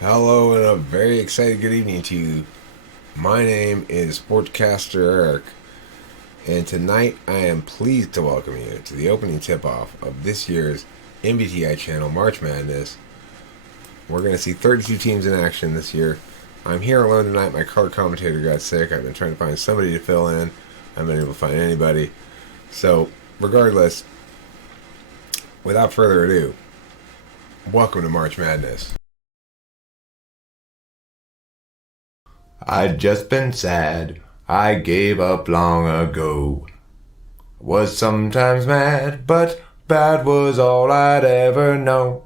Hello and a very excited good evening to you. My name is Sportscaster Eric, and tonight I am pleased to welcome you to the opening tip-off of this year's MBTI channel March Madness. We're going to see 32 teams in action this year. I'm here alone tonight. My color commentator got sick. I've been trying to find somebody to fill in. I haven't been able to find anybody. So, regardless, without further ado, welcome to March Madness. I'd just been sad, I gave up long ago. Was sometimes mad, but bad was all I'd ever know.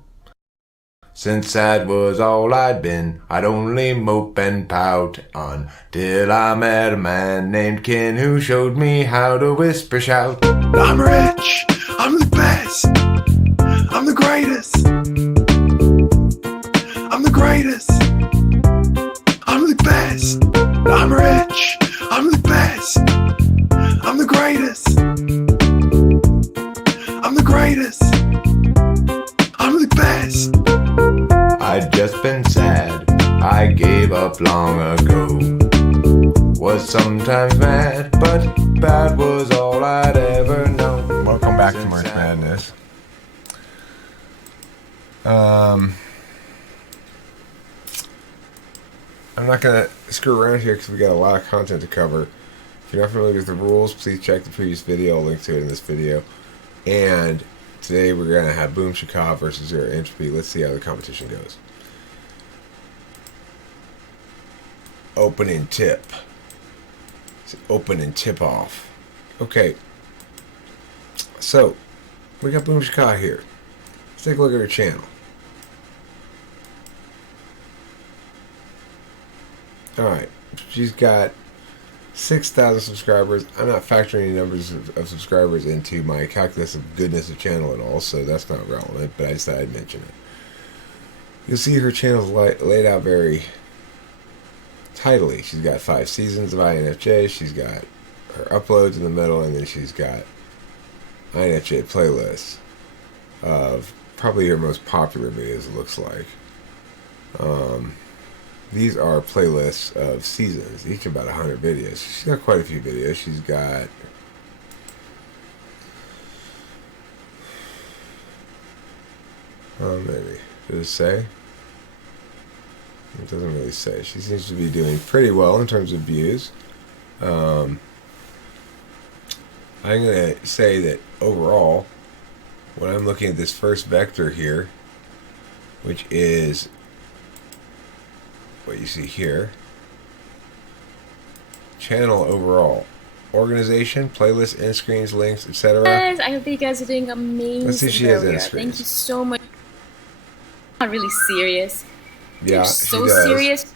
Since sad was all I'd been, I'd only mope and pout until I met a man named Ken who showed me how to whisper shout. I'm rich, I'm the best, I'm the greatest, I'm the greatest, I'm the best. I'm rich, I'm the best, I'm the greatest, I'm the greatest, I'm the best. I'd just been sad, I gave up long ago. Was sometimes mad, but bad was all I'd ever know. Welcome back to March Madness. I'm not going to screw around here because we got a lot of content to cover. If you're not familiar with the rules, please check the previous video. I'll link to it in this video. And today we're going to have Boom Shikha versus Zero Entropy. Let's see how the competition goes. Opening tip. It's open and tip off. Okay. So, we got Boom Shikha here. Let's take a look at her channel. Alright, she's got 6,000 subscribers. I'm not factoring any numbers of subscribers into my calculus of goodness of channel at all, so that's not relevant, but I just thought I'd mention it. You'll see her channel's laid out very tidily. She's got 5 seasons of INFJ, she's got her uploads in the middle, and then she's got INFJ playlists of probably her most popular videos, it looks like. These are playlists of seasons, each about 100 videos. She's got quite a few videos. She's got maybe. Does it say? It doesn't really say. She seems to be doing pretty well in terms of views. I'm going to say that overall, when I'm looking at this first vector here, which is what you see here, channel overall, organization, playlist, end screens, links, etc. Guys, I hope you guys are doing amazing. Let's see if she has end Thank screens. you so much. Not really serious. Yeah, You're she so does. serious.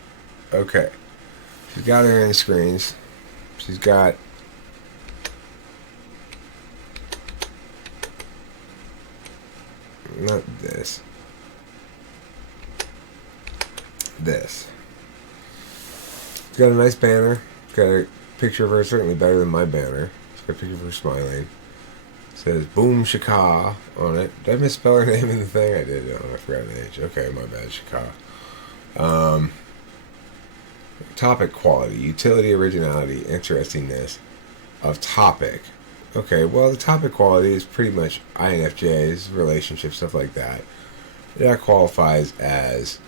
Okay, she's got her end screens. She's got not this. This. She's got a nice banner. She's got a picture of her, certainly better than my banner. She's got a picture of her smiling. It says Boom Shikha on it. Did I misspell her name in the thing? I did. Oh, I forgot an H. Okay, my bad, Shikha. Topic quality, utility, originality, interestingness of topic. Okay, well, the topic quality is pretty much INFJs, relationships, stuff like that. That qualifies as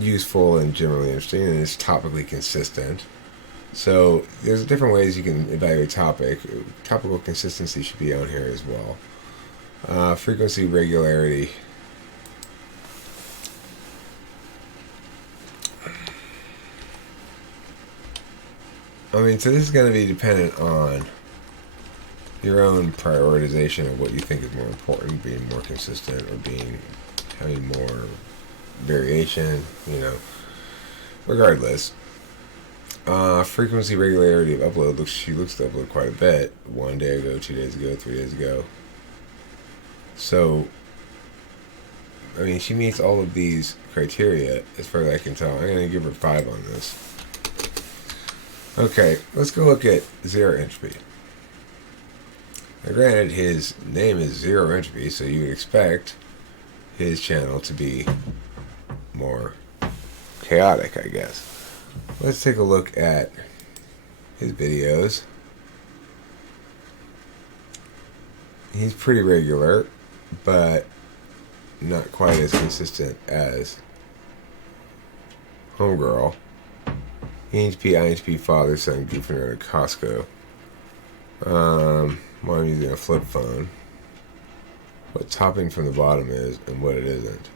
useful and generally interesting, and it's topically consistent. So there's different ways you can evaluate topic. Topical consistency should be on here as well. Frequency, regularity. I mean, so this is going to be dependent on your own prioritization of what you think is more important, being more consistent or having more variation, you know. Regardless, frequency, regularity of upload. She looks to upload quite a bit. 1 day ago, 2 days ago, 3 days ago. So, I mean, she meets all of these criteria as far as I can tell. I'm going to give her 5 on this. Okay, let's go look at Zero Entropy. Now, granted, his name is Zero Entropy, so you would expect his channel to be more chaotic, I guess. Let's take a look at his videos. He's pretty regular, but not quite as consistent as Homegirl. EHP, IHP, father, son, goofing around at Costco. While I'm using a flip phone. What topping from the bottom is and what it isn't.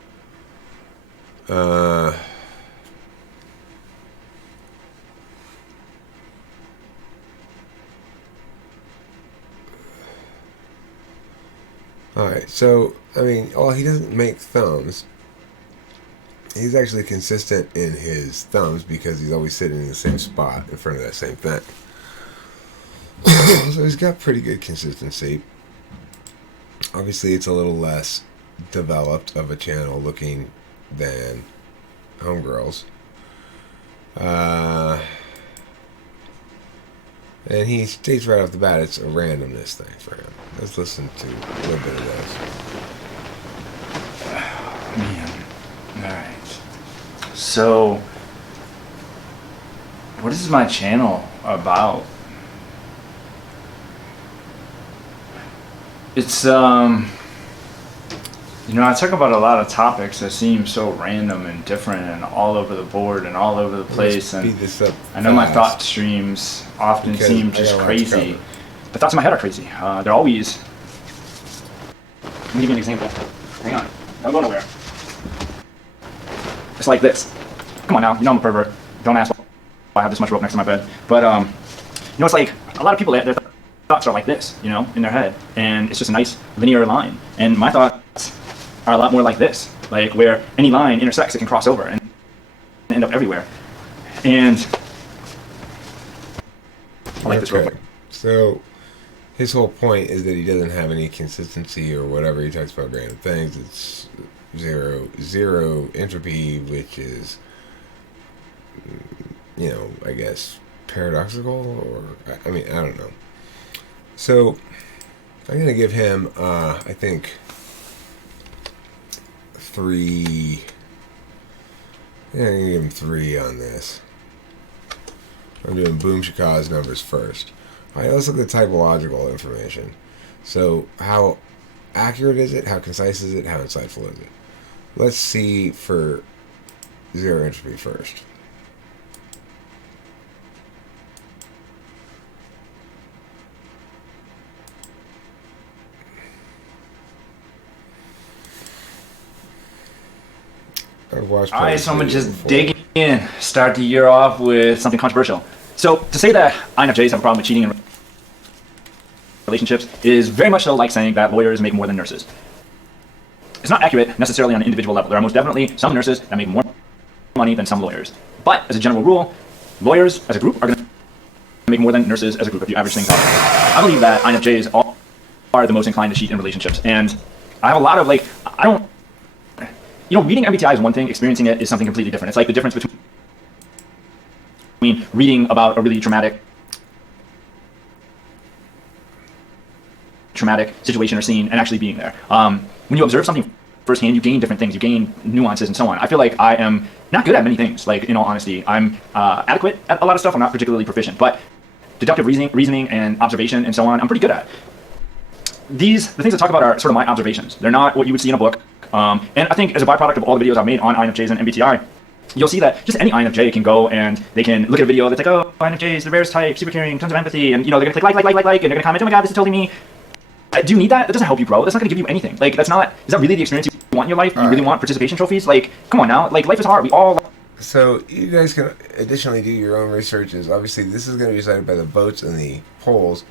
Alright, so, I mean, well, he doesn't make thumbs. He's actually consistent in his thumbs because he's always sitting in the same spot in front of that same thing. So he's got pretty good consistency. Obviously, it's a little less developed of a channel looking than Homegirls. And he states right off the bat it's a randomness thing for him. Let's listen to a little bit of this. Man. Alright. So, what is my channel about? It's, I talk about a lot of topics that seem so random and different and all over the board and all over the place. Let's speed this up I know my fast, thought streams often because seem I just got a lot to crazy. cover. The thoughts in my head are crazy. They're always... Let me give you an example. Hang on. Don't go nowhere. It's like this. Come on now. You know I'm a pervert. Don't ask why I have this much rope next to my bed. But, it's like a lot of people, their thoughts are like this, in their head. And it's just a nice linear line. And my thoughts are a lot more like this. Like where any line intersects, it can cross over and end up everywhere. And I like this real quick. So his whole point is that he doesn't have any consistency or whatever. He talks about random things. It's zero entropy, which is, I guess paradoxical, or I don't know. So I'm gonna give him, I think, 3. Yeah, I'm gonna give him 3 on this. I'm doing Boom Shikha's numbers first. Alright, let's look at the typological information. So, how accurate is it? How concise is it? How insightful is it? Let's see for Zero Entropy first. Alright, so I'm gonna just dig in. Start the year off with something controversial. So, to say that INFJs have a problem with cheating in relationships is very much so like saying that lawyers make more than nurses. It's not accurate necessarily on an individual level. There are most definitely some nurses that make more money than some lawyers. But, as a general rule, lawyers as a group are going to make more than nurses as a group if you average things out. I believe that INFJs are the most inclined to cheat in relationships. And I have a lot of, reading MBTI is one thing, experiencing it is something completely different. It's like the difference between reading about a really traumatic situation or scene and actually being there. When you observe something firsthand, you gain different things, you gain nuances and so on. I feel like I am not good at many things, in all honesty. I'm adequate at a lot of stuff, I'm not particularly proficient, but deductive reasoning and observation and so on, I'm pretty good at. The things I talk about are sort of my observations. They're not what you would see in a book. And I think as a byproduct of all the videos I've made on INFJs and MBTI, you'll see that just any INFJ can go and they can look at a video that's like, oh, INFJs, the rarest type, super caring, tons of empathy, and they're gonna click like, and they're gonna comment, oh my god, this is totally me. Do you need that? That doesn't help you grow. That's not gonna give you anything. Is that really the experience you want in your life? Do you really want participation trophies? Come on now. Life is hard. We all... So you guys can additionally do your own researches. Obviously, this is going to be decided by the votes and the polls,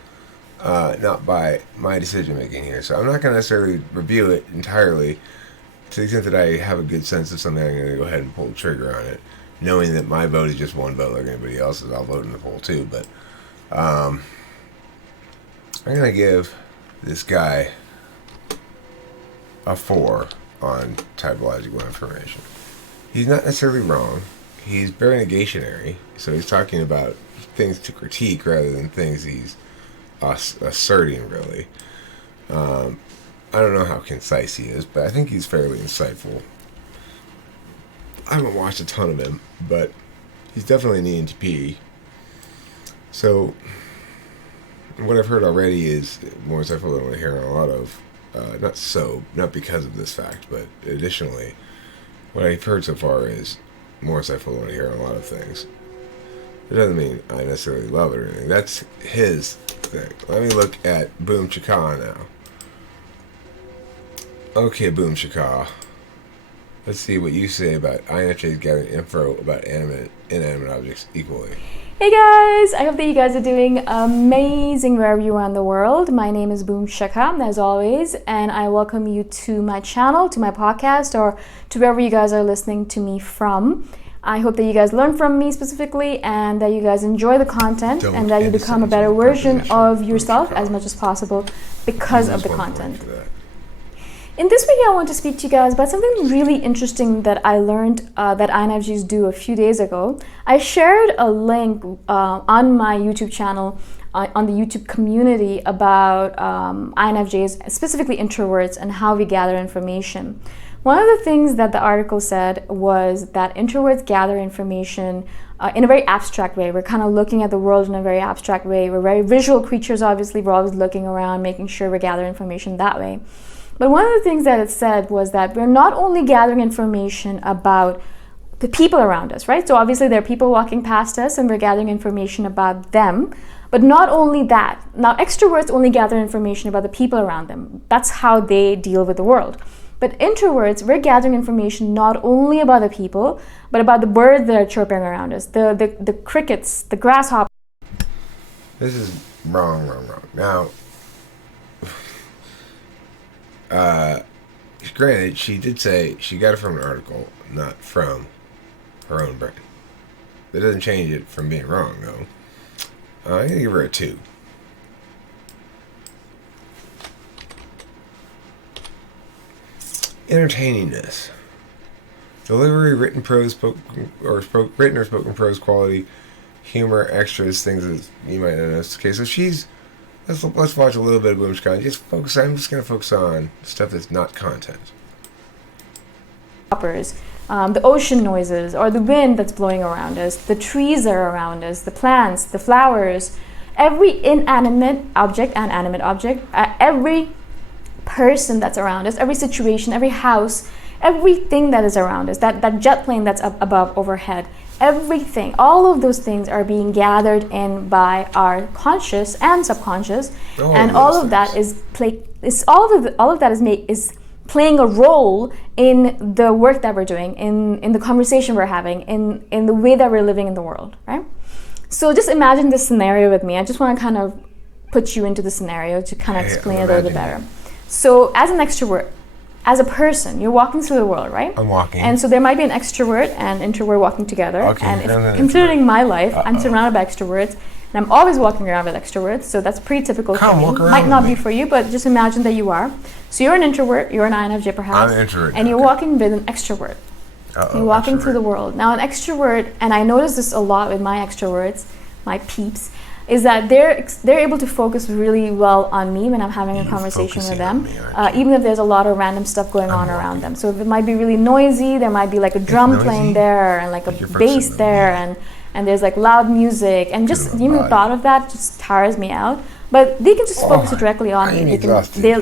not by my decision making here. So I'm not going to necessarily review it entirely. To the extent that I have a good sense of something, I'm going to go ahead and pull the trigger on it, knowing that my vote is just one vote like anybody else's. I'll vote in the poll too, but I'm going to give this guy a 4 on typological information. He's not necessarily wrong. He's very negationary, so he's talking about things to critique rather than things he's asserting, really. I don't know how concise he is, but I think he's fairly insightful. I haven't watched a ton of him, but he's definitely an ENTP. So, what I've heard already is more insightful than I hear a lot of, not because of this fact, but additionally, what I've heard so far is more insightful than I hear a lot of things. It doesn't mean I necessarily love it or anything. That's his thing. Let me look at Boom Shikha now. Okay, Boom Shikha. Let's see what you say about INFJs gathering info about inanimate objects equally. Hey guys! I hope that you guys are doing amazing wherever you are in the world. My name is Boom Shikha, as always, and I welcome you to my channel, to my podcast, or to wherever you guys are listening to me from. I hope that you guys learn from me specifically, and that you guys enjoy the content, and that you become a better version of yourself as much as possible because of the content. In this video, I want to speak to you guys about something really interesting that I learned that INFJs do a few days ago. I shared a link on my YouTube channel, on the YouTube community, about INFJs, specifically introverts, and how we gather information. One of the things that the article said was that introverts gather information in a very abstract way. We're kind of looking at the world in a very abstract way. We're very visual creatures, obviously. We're always looking around, making sure we gather information that way. But one of the things that it said was that we're not only gathering information about the people around us, right? So obviously there are people walking past us and we're gathering information about them. But not only that, now extroverts only gather information about the people around them. That's how they deal with the world. But introverts, we're gathering information not only about the people, but about the birds that are chirping around us, the crickets, the grasshoppers. This is wrong. Now, granted, she did say she got it from an article, not from her own brain. That doesn't change it from being wrong, though. I'm going to give her a 2. Entertainingness. Delivery, written or spoken prose quality, humor, extras, things that you might notice. Okay, so let's watch a little bit of Boom Shikha. I'm just going to focus on stuff that's not content. The ocean noises, or the wind that's blowing around us, the trees that are around us, the plants, the flowers, every inanimate object and animate object, every person that's around us, every situation, every house, everything that is around us, that jet plane that's up above overhead, everything, all of those things are being gathered in by our conscious and subconscious, and all of that is playing a role in the work that we're doing, in the conversation we're having, in the way that we're living in the world, right? So just imagine this scenario with me. I just want to kind of put you into the scenario to kind of explain it a little bit better. So as an extrovert, as a person, you're walking through the world, right? I'm walking. And so there might be an extrovert and introvert walking together. Okay, and considering my life, I'm surrounded by extroverts, and I'm always walking around with extroverts, so that's pretty typical for me. Might not be for you, but just imagine that you are. So you're an introvert, you're an INFJ perhaps. I'm an introvert. And you're walking with an extrovert. You're walking through the world. Now an extrovert, and I notice this a lot with my extroverts, my peeps, is that they're able to focus really well on me when I'm having a conversation with them, even if there's a lot of random stuff going on around them. So if it might be really noisy, there might be like a drum playing there, and like a bass there, and there's like loud music, and just even the thought of that just tires me out. But they can just focus directly on me. They're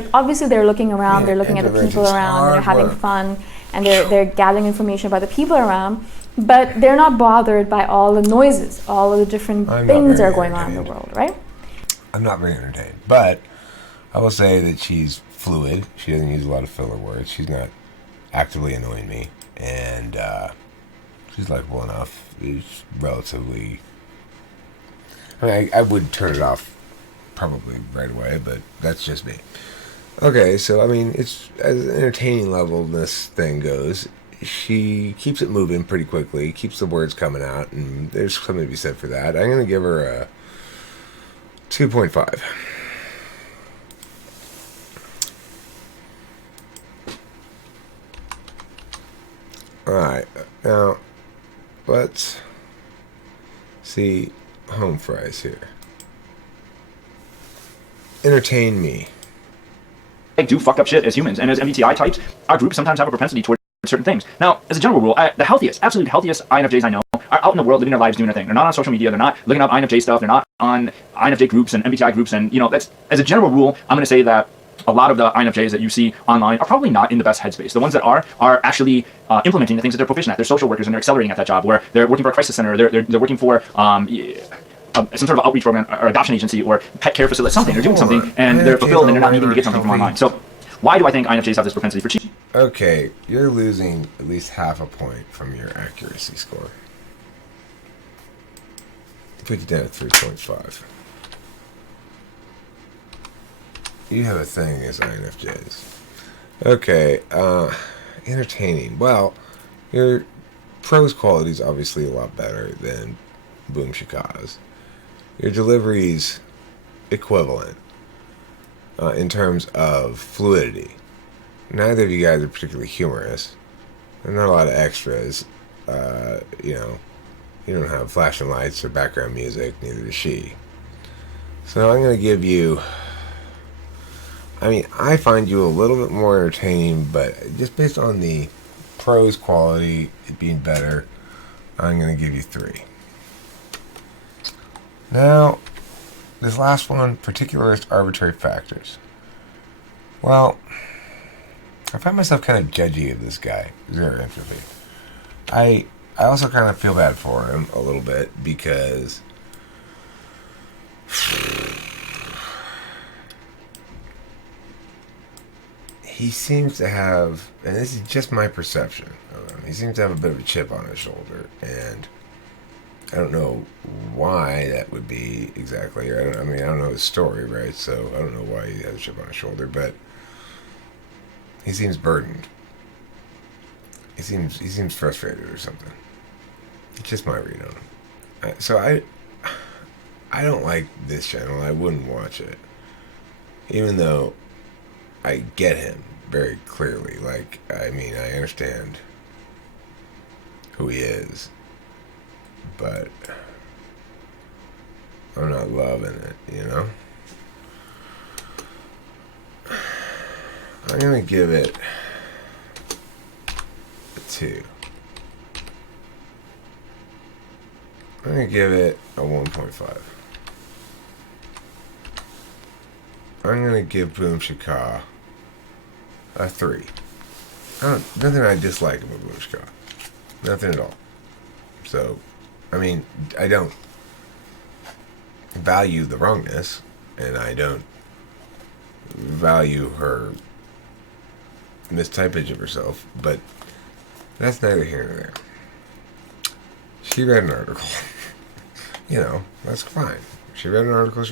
looking around, they're looking at the people around, they're having fun, and they're gathering information about the people around. But they're not bothered by all the noises, all of the different things that are going on in the world, right? I'm not very entertained, but I will say that she's fluid. She doesn't use a lot of filler words. She's not actively annoying me, and she's likable enough. It's relatively. I would turn it off probably right away, but that's just me. Okay, so I mean, it's as an entertaining level this thing goes. She keeps it moving pretty quickly, keeps the words coming out, and there's something to be said for that. I'm going to give her a 2.5. Alright, now let's see home fries here. Entertain me. Do fucked up shit as humans, and as MBTI types, our groups sometimes have a propensity towards certain things. Now, as a general rule, the healthiest, absolute healthiest INFJs I know are out in the world living their lives, doing their thing. They're not on social media. They're not looking up INFJ stuff. They're not on INFJ groups and MBTI groups. And, that's, as a general rule, I'm going to say that a lot of the INFJs that you see online are probably not in the best headspace. The ones that are actually implementing the things that they're proficient at. They're social workers and they're accelerating at that job, where they're working for a crisis center, they're working for some sort of outreach program or adoption agency or pet care facility, something. They're doing something and they're fulfilled and they're not needing to get something from online. So why do I think INFJs have this propensity for cheating? Okay, you're losing at least half a point from your accuracy score. Put you down at 3.5. You have a thing as INFJs. Okay, entertaining. Well, your prose quality is obviously a lot better than Boom Shikha's. Your delivery's equivalent in terms of fluidity. Neither of you guys are particularly humorous. There's not a lot of extras. You don't have flashing lights or background music, neither does she. So I'm going to give you... I find you a little bit more entertaining, but just based on the prose quality, it being better, I'm going to give you 3. Now, this last one, particularist arbitrary factors. Well, I find myself kind of judgy of this guy, Zero Entropy. I also kind of feel bad for him a little bit because he seems to have, and this is just my perception of him, he seems to have a bit of a chip on his shoulder, and I don't know why that would be exactly. I don't know his story, right? So I don't know why he has a chip on his shoulder, but he seems burdened. He seems frustrated or something. It's just my read on him. So I don't like this channel. I wouldn't watch it, even though I get him very clearly. I understand who he is, but I'm not loving it, I'm going to give it a 2. I'm going to give it a 1.5. I'm going to give Boom Shikha a 3. Nothing I dislike about Boom Shikha. Nothing at all. So, I don't value the wrongness, and I don't value her mistypage of herself, but that's neither here nor there. She read an article. That's fine. She read an article,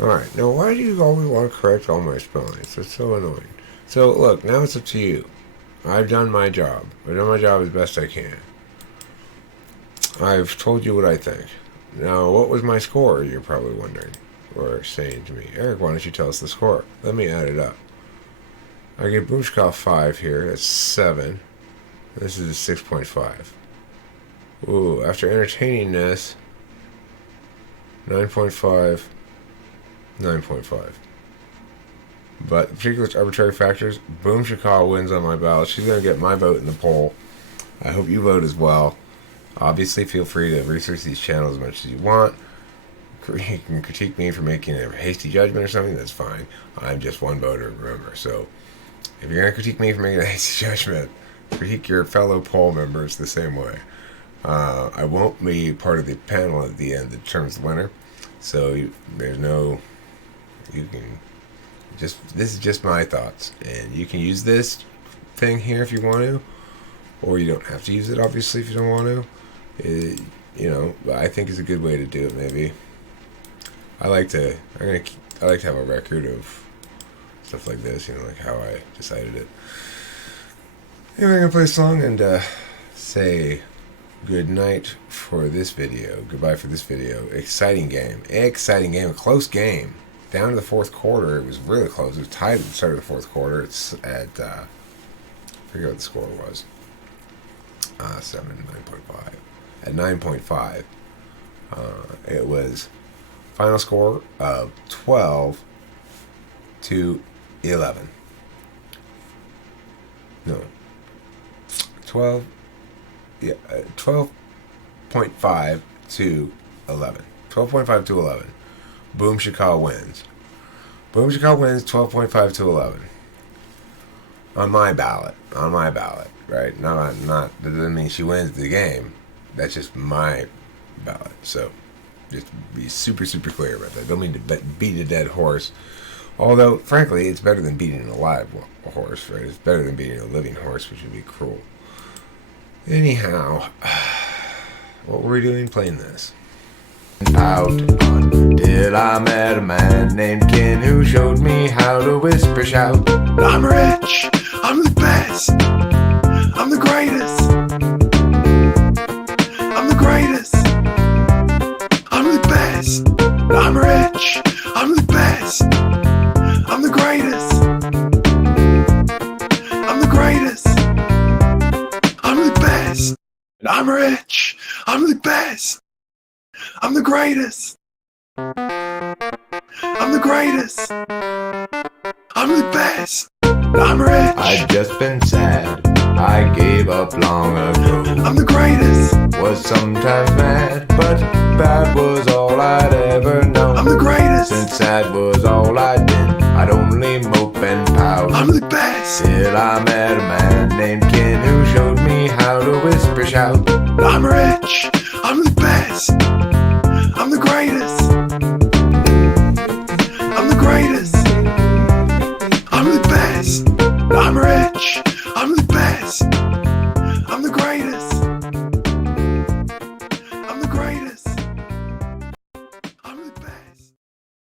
Alright, now why do you always want to correct all my spellings? That's so annoying. So, look, now it's up to you. I've done my job. I've done my job as best I can. I've told you what I think. Now, what was my score, you're probably wondering, or saying to me, Eric, why don't you tell us the score? Let me add it up. I get Boom Shikha 5 here, that's 7. This is a 6.5. Ooh, after entertaining this, 9.5, 9.5. But the particular arbitrary factors, Boom Shikha wins on my ballot. She's going to get my vote in the poll. I hope you vote as well. Obviously, feel free to research these channels as much as you want. You can critique me for making a hasty judgment or something, that's fine. I'm just one voter, remember. So, if you're going to critique me for making a hasty judgment, critique your fellow poll members the same way. I won't be part of the panel at the end that determines the winner. So, there's no... You can... This is just my thoughts. And you can use this thing here if you want to. Or you don't have to use it, obviously, if you don't want to. I think it's a good way to do it, maybe. I like to have a record of stuff like this, like how I decided it. Anyway, I'm going to play a song and say good night for this video. Goodbye for this video. Exciting game. A close game. Down to the fourth quarter. It was really close. It was tied at the start of the fourth quarter. It's at, I forget what the score was. 9.5. At 9.5, it was final score of 12 to 11. No, 12, yeah, 12.5 to 11. 12.5 to 11. Boom Shikha wins. Boom Shikha wins 12.5 to 11. On my ballot, right? Not that doesn't mean she wins the game. That's just my ballot. So just be super clear about that. Don't mean to beat a dead horse. Although, frankly, it's better than beating a live horse, right? It's better than beating a living horse, which would be cruel. Anyhow, what were we doing playing this? Out until I met a man named Ken who showed me how to whisper shout. I'm rich, I'm the best, I'm the greatest, I'm the greatest, I'm the best, I'm rich, I'm the best, I'm the greatest, I'm the greatest, I'm the best, I'm rich, I'm the best, I'm the greatest, I'm the greatest, I'm the best, I'm rich, I'd just been sad, I gave up long ago. I'm the greatest, Was sometimes mad, but bad was all I'd ever known. I'm the greatest, Since sad was all I'd been, I'd only mope and pout. I'm the best, Till I met a man named Ken who showed me how to whisper shout. I'm rich, I'm the best, I'm the greatest, I'm the greatest, I'm the best, I'm rich,